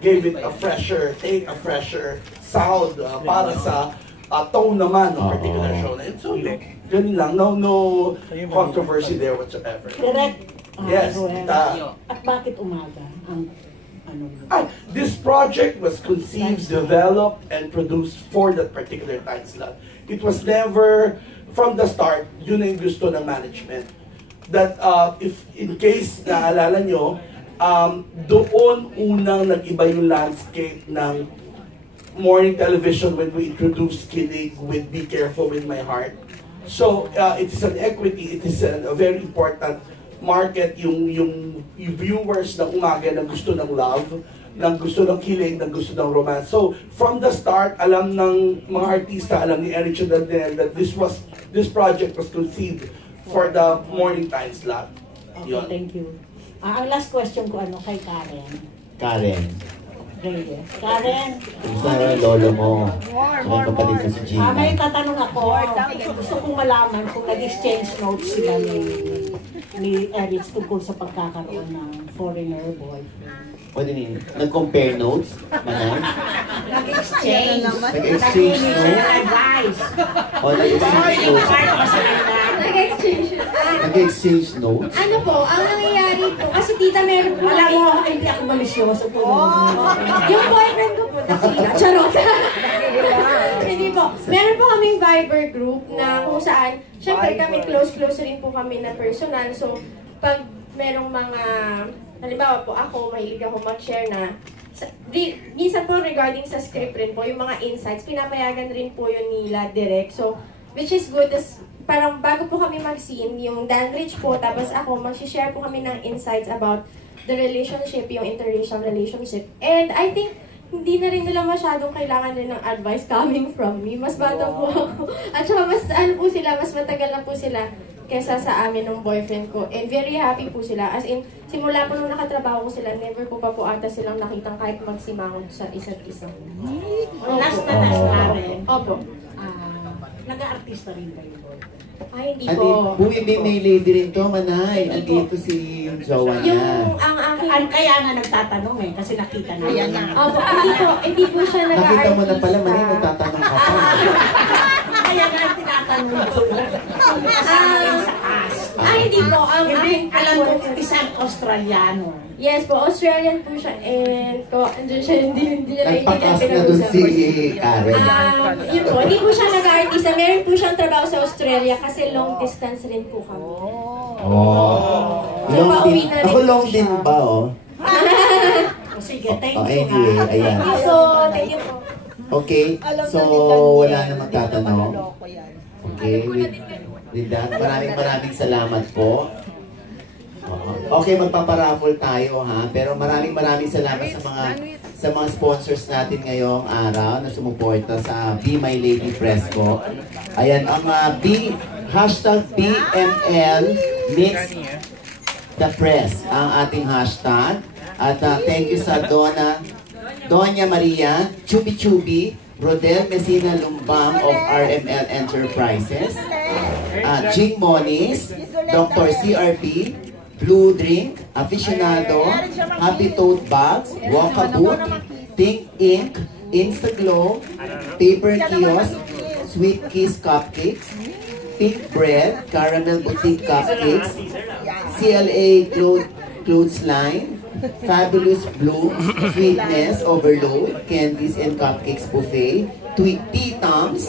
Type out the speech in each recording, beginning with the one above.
gave it a fresher take, a fresher sound para sa tone naman ng particular show na yun. So, ganun lang. No controversy there whatsoever. Correct. Yes. At bakit umaga? This project was conceived, developed, and produced for that particular time slot. It was never, from the start, yun ang gusto ng management. That if in case naalala nyo, doon unang nag-iba yung landscape ng morning television when we introduced Kilig with Be Careful With My Heart. So it is an equity, it is a very important market, yung viewers ng umaga na gusto ng love, ng gusto ng kilig, ng gusto ng romance. So from the start, alam ng mga artista, alam ni Eric Chadadel that this project was conceived for the morning time slot. Okay, thank you. Ang last question ko kay Karen. Karen. Reyes. Karen. Gusto na lolo mo. May kapatid ko si Gina. May tatanong ako. Gusto kong malaman kung nag-exchange notes sila ni Eric tungkol sa pagkakaroon ng foreigner boyfriend. What do you mean? Nag-compare notes? Manay? Nag-exchange. Nag-exchange notes? Advice. O, nag-exchange notes? Nag-exchange notes? Ano po, ang nangyayari po, kasi tita meron po. Alam mo, hindi ako malisyoso po. Yung boyfriend ko po, nakila. Charot. Hindi po. Meron po kaming Viber group na kung saan, syempre kami close rin po kami na personal. So, pag merong mga, halimbawa po ako, mahilig ako mag-share na, minsan po regarding sa script rin po, yung mga insights, pinapayagan rin po yun nila direct. So, which is good. Parang bago po kami mag-scene, yung Danbridge po, tapos ako, mag-share po kami ng insights about the relationship, yung interracial relationship. And I think, hindi na rin nila masyadong kailangan rin ng advice coming from me. Mas bata po ako. At saka mas matagal na po sila kesa sa amin ng boyfriend ko. And very happy po sila. As in, simula po nung nakatrabaho ko sila, never ko pa po ata silang nakitang kahit magsimangon sa isa't isa. Last na rin. Opo. Nag-aartista rin kayo. Ay, hindi po. May lady rin to, Manay. Andito si Jowa Yung, ang kaya nga nagtatanong kasi nakita na yan na. Opo, hindi po siya nag-aartista. Nakita mo na pala, Manay, nagtatanong ka pa. Kaya nga tinatanong ko. Hindi po. Alam ko, isang Australiano. Yes po, Australian po siya. And andun siya, hindi nila nagpakas na dun si Karen. Yun po, hindi po siya nag-aartista. Meron po siyang trabaho sa Australia kasi long distance rin po kami. Ako long din ba, Sige, thank you. Anyway, ayan. Thank you po. Okay, so wala namang tatanong. Okay, with that, maraming salamat po. Okay, magpaparaffle tayo pero maraming salamat sa mga sponsors natin ngayong araw na sumuporta sa Be My Lady Press ko. Ayan, ang hashtag BML Mix the Press ang ating hashtag. At thank you sa Doña Maria Chubi Rodel Messina Lumbang of RML Enterprises, Jing Moniz, Dr. CRP, Blue Drink, Aficionado, Happy Tote Bags, Walkabout, Think Inc., Instaglow, Paper Kiosk, Sweet Kiss Cupcakes, Pink Bread, Caramel Boutique Cupcakes, CLA Clothes Line, Fabulous Blooms, Sweetness Overload, Candies and Cupcakes Buffet, Tea Toms.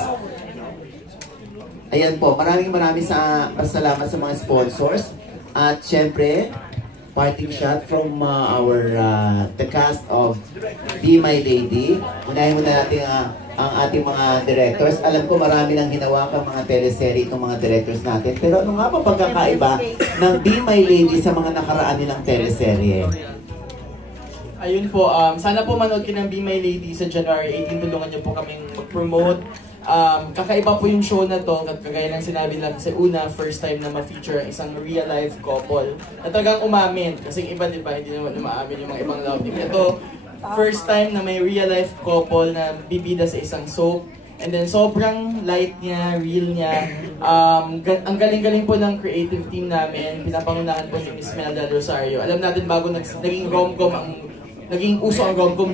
Ayan po, maraming salamat sa mga sponsors. At syempre, parting shot from the cast of Be My Lady. Unahin muna natin ang ating mga directors. Alam ko marami nang hinawakan mga teleserye itong mga directors natin. Pero ano nga ba pagkakaiba ng Be My Lady sa mga nakaraan nilang teleserye? Ayun po, sana po manood kayo ng Be My Lady sa January 18. Tulungan niyo po kaming mag-promote. Kakaiba po yung show na to, kagaya ng sinabi lang sa una, first time na ma-feature ang isang real-life couple na talagang umamin. Kasi iba, di ba, hindi naman umaamin yung mga ibang love team. Ito, first time na may real-life couple na bibida sa isang soap. And then, sobrang light niya, real niya. Ang galing-galing po ng creative team namin. Pinapangunahan po si Miss Melda Rosario. Alam natin, bago naging rom-com, naging uso ang rom-com